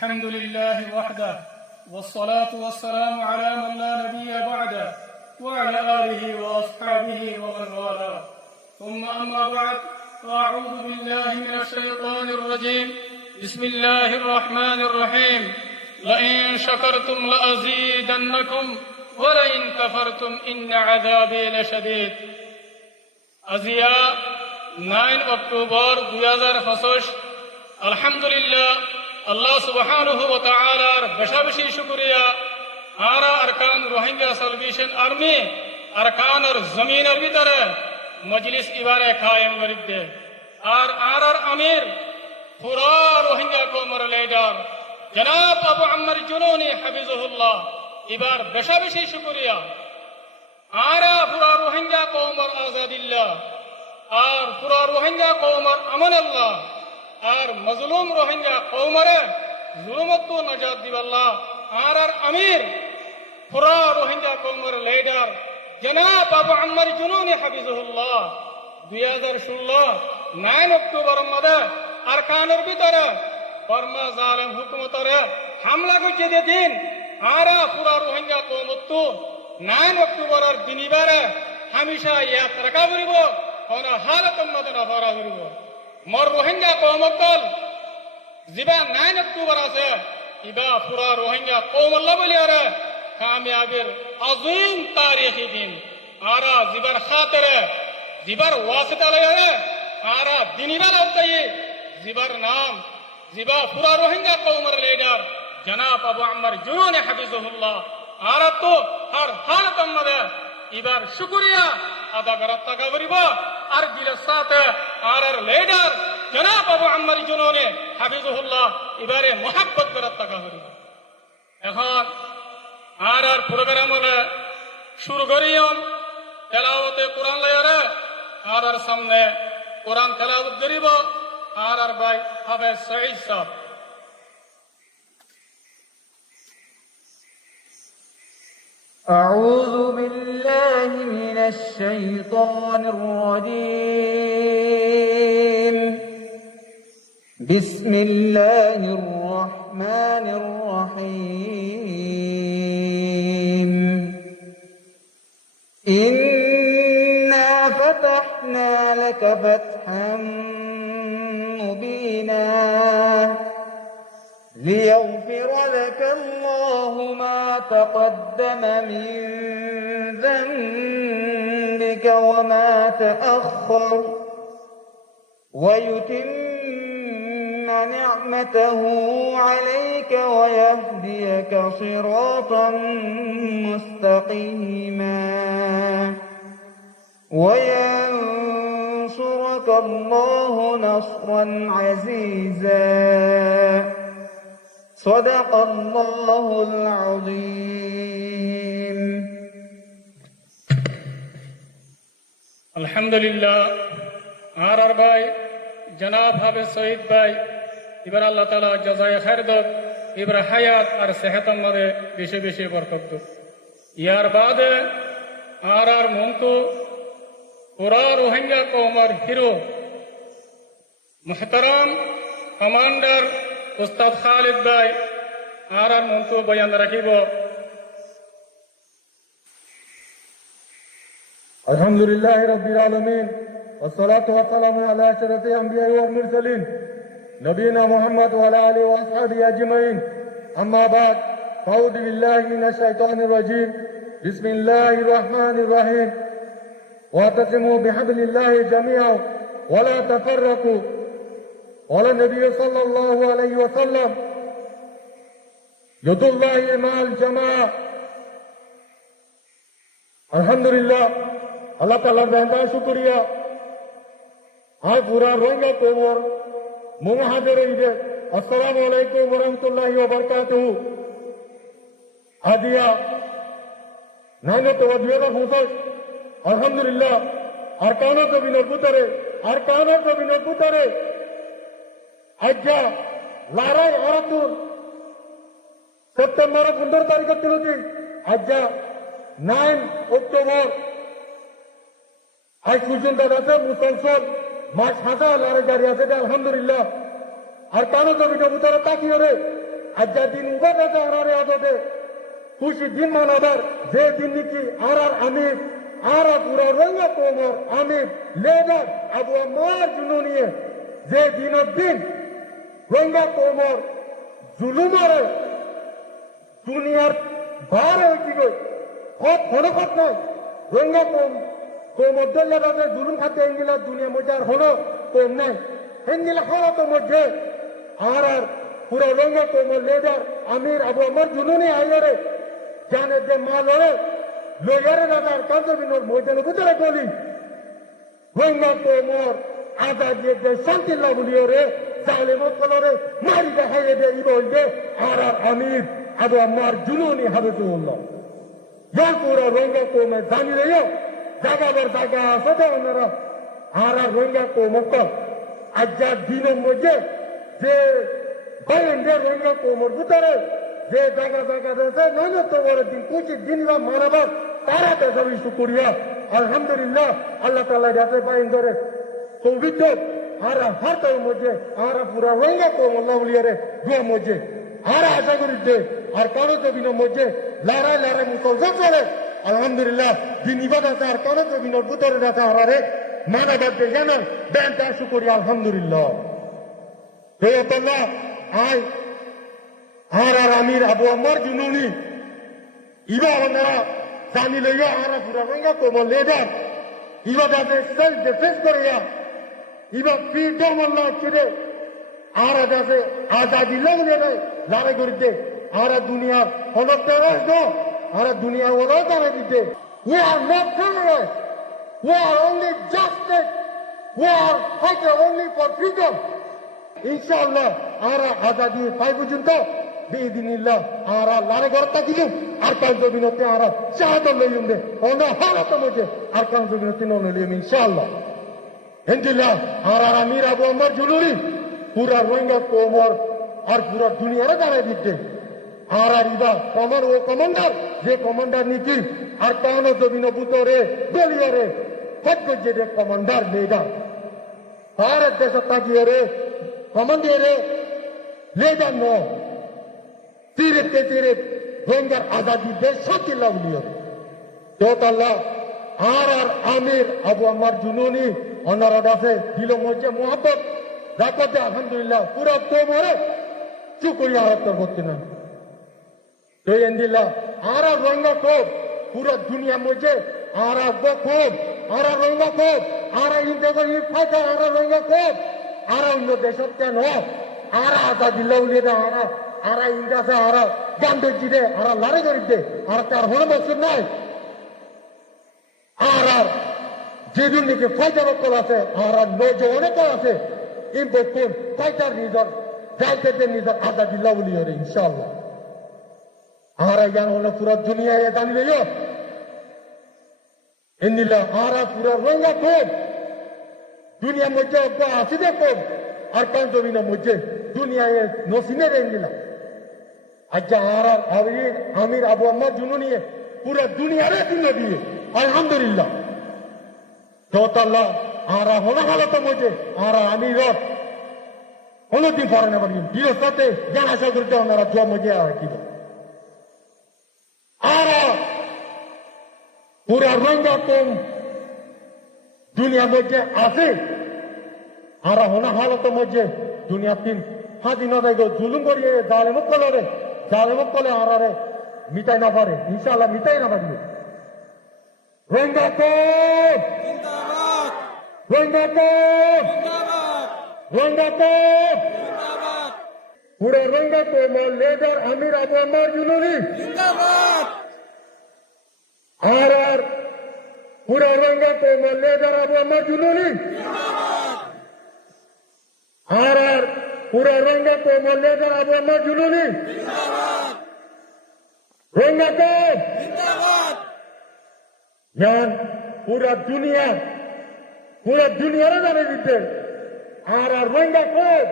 الحمد لله وحده والصلاة والسلام على من لا نبي بعده وعلى آله وأصحابه ومن والاه ثم أما بعد فأعوذ بالله من الشيطان الرجيم بسم الله الرحمن الرحيم لئن شكرتم لأزيدنكم ولئن كفرتم إن عذابي لشديد আজিয়া 9 October 2025 আলহামদুলিল্লাহ আল্লাহ সুবহানাহু ওয়া তাআলার বেশি শুকরিয়া আরা আরকান রোহিঙ্গা সালভেশন আর্মি আরকানের জমিনের ভিতরে মজলিস ইবারে কায়েম করিতে আর আমির পুরা রোহিঙ্গা কওমের লিডার জনাব আবু আম্মার জুনুনি হাফিজাহুল্লাহ এবার বেশি শুকরিয়া আরা পুরা রোহিঙ্গা কওমের আজাদিল্লাহ আর পুরা রোহিঙ্গা কওমের আমানাল্লাহ আর মজলুম রোহিঙ্গা কওমরে জুলুমত নাজাত দিবাল্লাহ আর আমির পুরা রোহিঙ্গা কওমের লিডার জনাব আবু আম্মার জুনুনি হাফিজাহুল্লাহ 2016 9 অক্টোবর মধ্যে আরকানের ভিতরে বর্মা জালেম হুকুমতরে হামলা করছে দিন আর পুরা রোহিঙ্গা কওমত 9 অক্টোবরের দিনিবারে হামেশা ইয়াদ রাখা করিব কোন হালতের মধ্যে নফরা করিব মোর রোহিঙ্গা কওমকল জিবা 9 অক্টোবর আছে ইবা পুরা রোহিঙ্গা কওমল্লা বলি আরে কামিয়াবির আযীম তারিখি দিন আরা জিবার খাতিরে জিবার ওয়াসিতা লয়ে আরা দিনিবাল আওতাই জিবার নাম জিবা পুরা রোহিঙ্গা কওমের লিডার জনাব আবু আম্মার জুনুনি হাফিজাহুল্লাহ আর তো হর হালতের মধ্যে এবার শুকরিয়া আদা করার টাকা করিব আর দিলের সাথে আর লিডার জনাব আবু আম্মার জুনুনি হাফিজাহুল্লাহ এবারে মোহাব্বত করার টাকা করিব এখন আর প্রোগ্রাম হলে শুরু করিয়ম তেলাওয়াতে কোরআন লয়ারে আর সামনে কোরআন তেলাওয়াত করিব আর ভাই হাফেজ সঈদ সাহেব أعوذ بالله من الشيطان الرجيم بسم الله الرحمن الرحيم إنا فتحنا لك فتحا مبينا ليغفر لك الله ما تقدم من ذنبك وما تأخر ويتم نعمته عليك ويهديك صراطا مستقيما وينصرك الله نصرا عزيزا صدق الله العظيم আলহামদুলিল্লাহ আর ভাই জনাব হাফেজ সঈদ ভাই এবার আল্লাহ তাআলা জাযায়ে খায়ের দাও এবার হায়াত আর সেহতের মধ্যে বেশি বরকত দাও ইয়ার বাদে আর মন্তু পুরা রোহিঙ্গা কওমের হিরো মুহতারাম কমান্ডার উস্তাদ খালিদ ভাই আর মন্তু বয়ান রাখিব الحمدلله رب العالمين والصلاة والسلام على أشرف الأنبياء والمرسلين نبينا محمد وعلى آله وأصحابه أجمعين أما بعد فأعوذ بالله من الشيطان الرجيم بسم الله الرحمن الرحيم واعتصموا بحبل الله جميعا ولا تفرقوا قال النبي صلى الله عليه وسلم يد الله مع الجماعة الحمد لله আল্লাহ তাআলার বেহদা শুকরিয়া আজ পুরা রোহিঙ্গা কওমের মুহাজির ঈদে আসসালামু আলাইকুম ওয়া রাহমাতুল্লাহি ওয়া বারাকাতুহু আজিয়া 9 অক্টোবর 2025 আলহামদুলিল্লাহ আরকানের জমিনের ভিতরে আজ্জা লড়াই হরতুল সেপ্টেম্বর 15 তারিখ তিলতি আজ্জা 9 অক্টোবর আজ পর্যন্ত আছে মুসলসল মাস হাজার লড়াই জারি আছে আলহামদুলিল্লাহ আর কানো জমিনের ভিতরে তাকিয়ে রে আজ্জা দিন উবাদ আছে আরারে আদতে খুশি দিন মানাবার যে দিন নাকি আর আমির আর পুরা রঙ্গা কোমর আমির লেডার আবু আমার জুনুনিয়ে যে দিনের দিন রঙ্গা কোমর জুলুমারে দুনিয়ার বার হয়েছি গই খত হনখত নয় রঙ্গা কোমর দল্লাতে জুলুম খাতে এঙ্গিলা দুনিয়া মধ্যে আর হলো কম নাই এঙ্গিলা হলো মধ্যে আর পুরা রঙ্গা কোমর লেডার আমির আবু আমার জুনুনি আইয়ারে জানে যে মালরে লয়ারে দাদার কান্তবিনোর ময়দানে ভিতরে গলি রঙ্গা কোমর আজাদিয়ে যে শান্তি লাগুলিও রে জালেমত কলরে মারি দেখাইয়ে দে ইবল দে আর আমির আবু আমার জুনুনি হাবিবুল্লাহ ইয়ার পুরা রঙ্গা কোমে জানি রেও জাগাবার জায়গা আছে তো ওনারা আর রঙ্গা কোমক আজ্জা দিনের মধ্যে যে বাইন্ডের রঙ্গা কোমর ভিতরে যে জায়গা জায়গা রয়েছে নয় তোমার দিন কুচির দিন বা মানাবার তারা দেশাবি শুকুরিয়া আলহামদুলিল্লাহ আল্লাহ তাআলা যাতে বাইন্ডরে পবিত্র আর হাতের মধ্যে আর পুরা রঙ্গা কোমর লাউলিয়ারে দুয়া মধ্যে আর আশা করি যে আর কারো জমিনের মধ্যে লড়াই লড়াই মুসলমান চলে আলহামদুলিল্লাহ দিন ইবাদত আর কারো জমিনের ভিতরে আছে আরে মানাবার যে জানান ব্যাংটা শুকুরিয়া আলহামদুলিল্লাহ আয় আর আমির আবু আমার জুনুনি ইবার ওনারা জানি লইয়া আর পুরা রঙ্গা কোমর লেডার ইবার যাতে সেলফ ডিফেন্স করিয়া ইবার ফ্রিডম আল্লাহ ছেড়ে আর যাতে আজাদি লাগলে লড়াই করিতে আর দুনিয়ার হলতে আসতো আর দুনিয়া ওরাও জানা দিতে we are not terrorists we are only justice we are fighting only for freedom ইনশাআল্লাহ আর আজাদি পাই পর্যন্ত বেদিনিল্লাহ আর লড়াই করতে দিলুম আর কাল জমিনতে আর শাহাদত লইম দে অন্য হালত মধ্যে আর কাল জমিনতে নন লইম ইনশাআল্লাহ ইনশাআল্লাহ আর আমির আবু আমার জুলুরি পুরা রোহিঙ্গা কোমর আর পুরা দুনিয়ারে জানাই দিতে আর ইবা কমার ও কমান্ডার যে কমান্ডার নিকি আর কান জমিন বুতরে দলিয়ারে হজ যে কমান্ডার লেডার ভারত দেশ তাকিয়ে রে কমান্ডারে লেডার ন সিরে রোহিঙ্গার আজাদি দেশ শান্তি লাউলিও তোতাল্লাহ আর আমির আবু আমার জুনুনি অনারা আছে দিল মধ্যে মোহাম্মত রাখতে আলহামদুলিল্লাহ পুরা কোমরে চুকরিয়া হত্যা করতে না তো এন্দিল্লাহ আর রঙ্গা কোপ পুরা দুনিয়া মধ্যে আর খুব আর রঙ্গা কোপ আর ইন্ডিয়া ফাইটার আর রঙ্গা কোপ আর অন্য দেশত কেন আর আজাদি লাউলিয়ে দে আর ইন্ডিয়াতে আর গান্ধী দে আর লড়াই করি দে আর তার হল মকসুদ নাই আর যেদিন নাকি ফাইটার কল আছে আর নজওয়ানে কল আছে ইম্পোর্ট ফাইটার নিজর যাইতে নিজর আজাদি লাউলিয়ে রে ইনশাআল্লাহ আর জ্ঞান হলো পুরো দুনিয়ায় জানি রইও এনিলা আর পুরো রঙ্গা কোপ দুনিয়ার মধ্যে আছে দেখো আর কান জমিনের মধ্যে দুনিয়ায় নসিনে রেঙ্গিলা আচ্ছা আর আমির আবু আমার জুনুনিয়ে পুরো দুনিয়ারে দিন দিয়ে আলহামদুলিল্লাহ তোতাল্লাহ আর হলো হালত মধ্যে আর আমির হলো দিন পরে না পারি বৃহস্পতি জ্ঞান আশা করতে ওনারা জোয়া মধ্যে আর কি আর পুরা রঙ্গা কম দুনিয়ার মধ্যে আছে আর হনা হালত মধ্যে দুনিয়া তিন স্বাধীনতা জুলুম করিয়ে জালেমত কলে আর মিটাই না পারে ইনশাআল্লাহ মিটাই না পারবে রঙ্গা কম রঙ্গা কম রঙ্গা কম পুরা রঙ্গা কম লেডার আমির আবু আমার জুলুনি আর পুরা রঙ্গা কম লেডার আবু আমার জুলুনি আর পুরা রঙ্গা কম লেডার আবু আমার জুলুনি রঙ্গা কম জ্ঞান পুরা দুনিয়ারে জানে দিতে আর রঙ্গা কম